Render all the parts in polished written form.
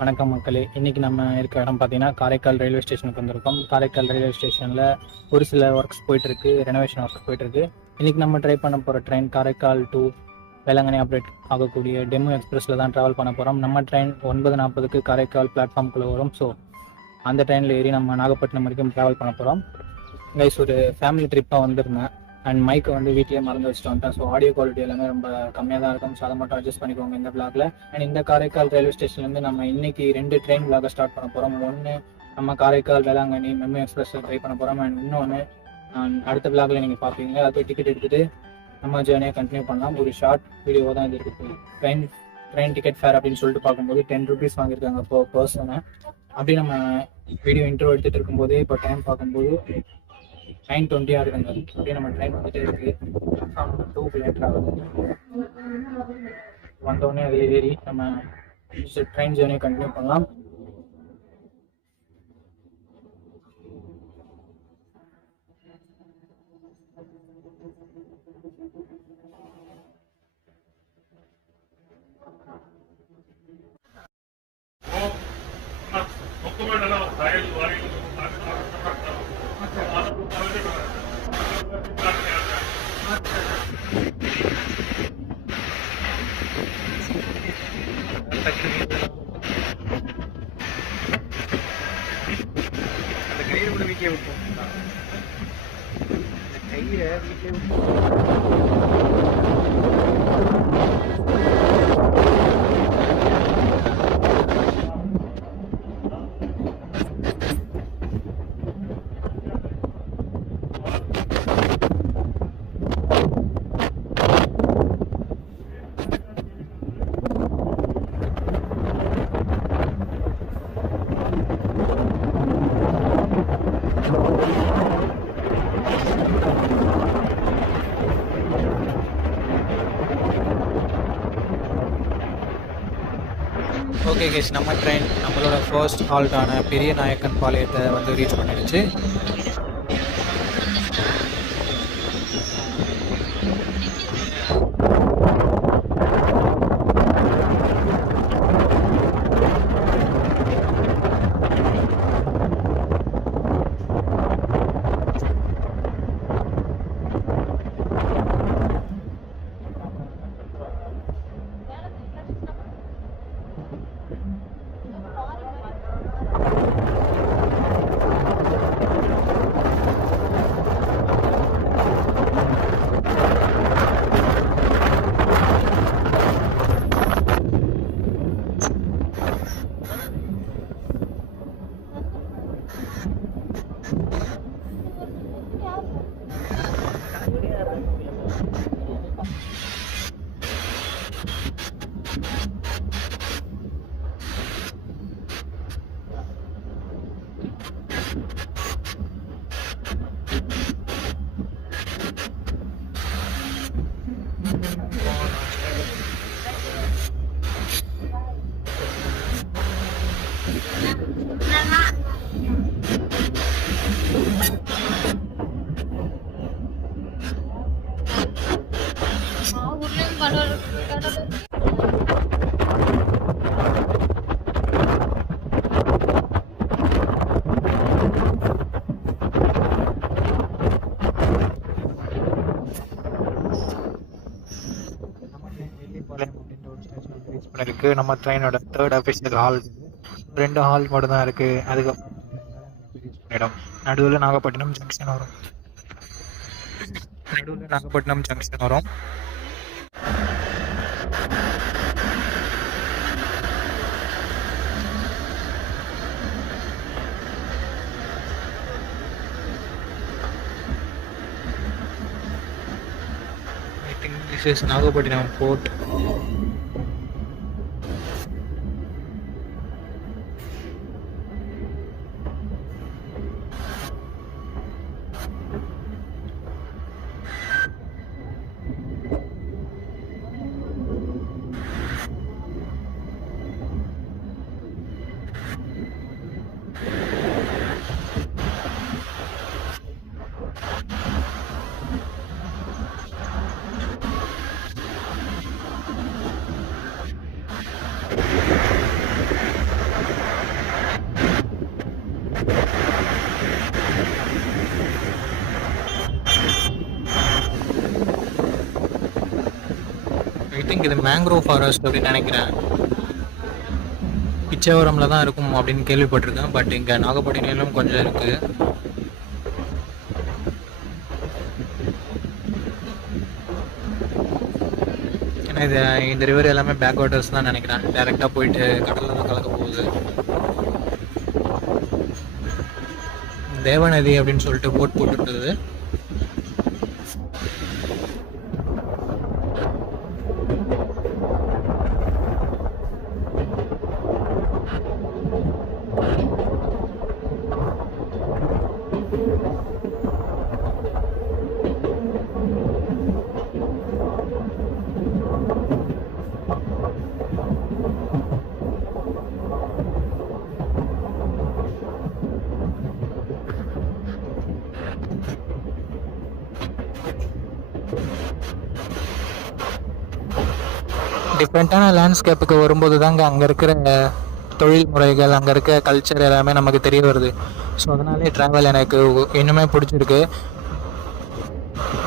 வணக்கம் மக்களே. இன்றைக்கி நம்ம இருக்க இடம் பார்த்தீங்கன்னா காரைக்கால் ரயில்வே ஸ்டேஷனுக்கு வந்திருக்கோம். காரைக்கால் ரயில்வே ஸ்டேஷனில் ஒரு சில ஒர்க்ஸ் போயிட்டுருக்கு, ரெனோவேஷன் ஒர்க்ஸ் போயிட்டுருக்கு. இன்றைக்கி நம்ம ட்ரை பண்ண போகிற train Karaikal to Velankanni operate ஆகக்கூடிய டெமோ எக்ஸ்பிரஸில் தான் ட்ராவல் பண்ண போகிறோம். நம்ம ட்ரெயின் 9:40 காரைக்கால் பிளாட்ஃபார்முக்குள்ளே வரும். ஸோ அந்த ட்ரெயினில் ஏறி நம்ம நாகப்பட்டினம் வரைக்கும் ட்ராவல் பண்ண போகிறோம். கைஸ், ஒரு ஃபேமிலி ட்ரிப்பாக வந்திருந்தேன் அண்ட் மைக்கை வீட்டிலே மறந்து வச்சுட்டு வந்துட்டேன். ஸோ ஆடியோ குவாலிட்டி எல்லாமே ரொம்ப கம்மியாக தான் இருக்கும். ஸோ அதை மட்டும் அட்ஜஸ்ட் பண்ணிக்கோங்க இந்த பிளாக்ல. அண்ட் இந்த காரைக்கால் ரயில்வே ஸ்டேஷன்லேருந்து நம்ம இன்னைக்கு 2 ட்ரெயின் பிளாக ஸ்டார்ட் பண்ண போகிறோம். ஒன்று நம்ம Karaikal Velankanni memo express try பண்ண போகிறோம். அண்ட் இன்னொன்று அடுத்த பிளாக்ல நீங்கள் பார்ப்பீங்க. அது டிக்கெட் எடுத்துகிட்டு நம்ம ஜேர்னியை கண்டினியூ பண்ணலாம். ஒரு ஷார்ட் வீடியோ தான் இது இருக்குது. ட்ரெயின் டிக்கெட் ஃபேர் அப்படின்னு சொல்லிட்டு பார்க்கும்போது 10 rupees வாங்கியிருக்காங்க per person. அப்படி நம்ம வீடியோ இன்ட்ரோ எடுத்துகிட்டு இருக்கும்போது இப்போ டைம் பார்க்கும்போது 9:20 இருக்குங்க. அப்படியே நம்ம ட்ரெயின் வந்துட்டே இருக்கு. 2 கிலோமீட்டர் ஆகுது. வந்தோடனே அதில் ஏறி நம்ம ட்ரெயின் ஜேர்னியை கண்டினியூ பண்ணலாம். அந்த கயிறு கூட வீட்டிலே விட்டோம். அந்த கயிறை வீட்டிலே விட்டோம். ஓகே கேஸ், நம்ம ட்ரெயின் நம்மளோட ஃபர்ஸ்ட் ஹால்ட்டான பெரிய நாயக்கன் பாளையத்தை ரீச் பண்ணிடுச்சு. இருக்கு. நம்ம ட்ரெயினோட 3rd அஃபிஷியல் ஹால். 2 ஹால் மட்டும் தான் இருக்கு. அதுக்கப்புறம் நடுவில் நாகப்பட்டினம் ஜங்ஷன் வரும். I think this is Nagapattinam port. Think இது மேங்க்ரோவ் ஃபாரஸ்ட் அப்படின்னு நினைக்கிறேன். பிச்சாவரமில் தான் இருக்கும் அப்படின்னு கேள்விப்பட்டிருக்கேன். பட் இங்கே நாகப்பட்டினம் கொஞ்சம் இருக்குது. ஏன்னா இந்த ரிவர் எல்லாமே பேக் வாட்டர்ஸ் தான் நினைக்கிறேன். டைரெக்டாக போயிட்டு கடலில் தான் கலக்க போகுது. தேவநதி அப்படின்னு சொல்லிட்டு போட் போட்டுருந்தது. டிஃப்ரெண்ட்டான லேண்ட்ஸ்கேப்புக்கு வரும்போது தாங்க அங்கே இருக்கிற தொழில் முறைகள், அங்கே இருக்க கல்ச்சர் எல்லாமே நமக்கு தெரிய வருது. ஸோ அதனாலே ட்ராவல் எனக்கு இன்னுமே பிடிச்சிருக்கு.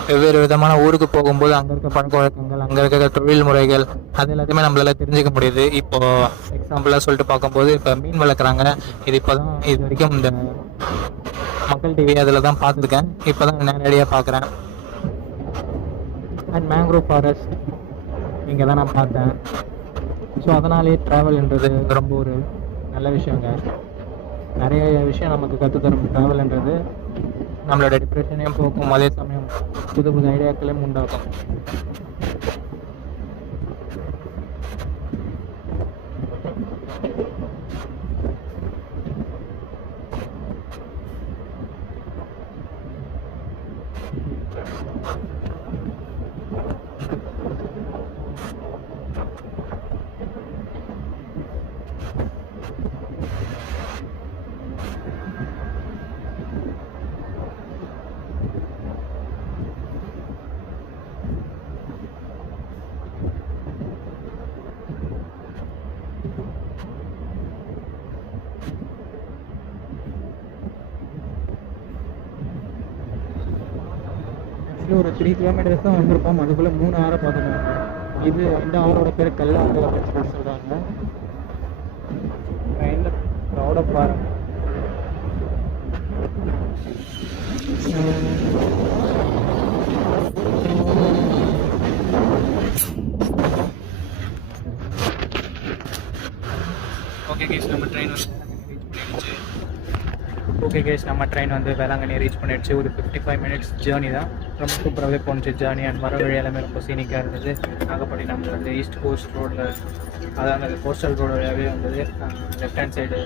வெவ்வேறு விதமான ஊருக்கு போகும்போது அங்கே இருக்க பழக்க வழக்கங்கள், அங்கே இருக்கிற தொழில் முறைகள், அது எல்லாத்தையுமே நம்மளால தெரிஞ்சுக்க முடியுது. இப்போது எக்ஸாம்பிளாக சொல்லிட்டு பார்க்கும்போது இப்போ மீன் வளர்க்குறாங்க. இது இப்போ தான் இது வரைக்கும் இந்த மக்கள் டிவி அதில் தான் பார்த்துருக்கேன். இப்போ தான் நேரடியாக பார்க்குறேன். அண்ட் மேங்க்ரோவ் ஃபாரஸ்ட் இங்கே தான் நான் பார்த்தேன். ஸோ அதனாலே ட்ராவல்ன்றது ரொம்ப ஒரு நல்ல விஷயங்க. நிறைய விஷயம் நமக்கு கற்றுத்தரும் ட்ராவல்ன்றது. நம்மளோட டிப்ரெஷனையும் போக்கும், அதே சமயம் புது புது ஐடியாக்களையும் உண்டாக்கும். ஒரு 3 கிலோமீட்டர்ஸ் தான் வந்திருப்போம். அதுக்குள்ளே 3 ஆறை பார்த்துக்கோங்க. இந்த ஆறோட பேர் கல்லாங்கல் அப்படின்னு சொல்கிறாங்க. ட்ரெயினில் க்ரௌடை பாருங்க. ஓகே கேஸ், நம்ம ட்ரெயின் வந்து வேளாங்கண்ணி ரீச் பண்ணிடுச்சு. ஒரு 55 மினிட்ஸ் ஜேர்னி தான். ரொம்ப சூப்பராகவே போணுச்சு ஜேர்னி. அண்ட் வர வழி எல்லாமே ரொம்ப சீனிக்காக இருந்தது. நாகப்பட்டினம் வந்து ஈஸ்ட் கோஸ்ட் ரோடில், அதாவது அந்த கோஸ்டல் ரோடு வழியாகவே வந்தது. Left hand side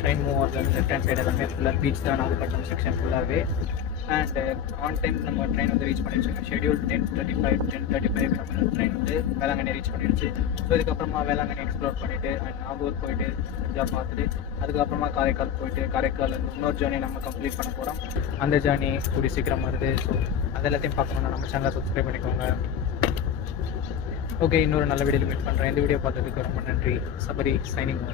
train move ஆகிறது, லெஃப்ட் ஹேண்ட் சைடு எல்லாமே ஃபுல்லாக பீச் தான். நாகப்பட்டினம் செக்ஷன் ஃபுல்லாகவே. அண்ட் ஆன் டைம் நம்ம ட்ரெயின் வந்து ரீச் பண்ணிடுச்சு. ஷெடியூல் 10:35 நம்ம ட்ரெயின் வந்து வேளாங்கண்ணி ரீச் பண்ணிடுச்சு. ஸோ இதுக்கப்புறமா வேளாங்கண்ணி எக்ஸ்ப்ளோர் பண்ணிவிட்டு அண்ட் நாகூர் போயிட்டு கொஞ்சம் பார்த்துட்டு அதுக்கப்புறமா காரைக்கால் போயிட்டு, காரைக்கால் இன்னொரு ஜேர்னி நம்ம கம்ப்ளீட் பண்ண போகிறோம். அந்த ஜேர்னி கூடி சீக்கிரம் வருது. ஸோ அது எல்லாத்தையும் பார்க்கணுன்னா நம்ம சேனலை சப்ஸ்கிரைப் பண்ணிக்கோங்க. ஓகே, இன்னொரு நல்ல வீடியோவில் மீட் பண்ணுறேன். இந்த வீடியோ பார்த்ததுக்கு ரொம்ப நன்றி. சபரி சைனிங்.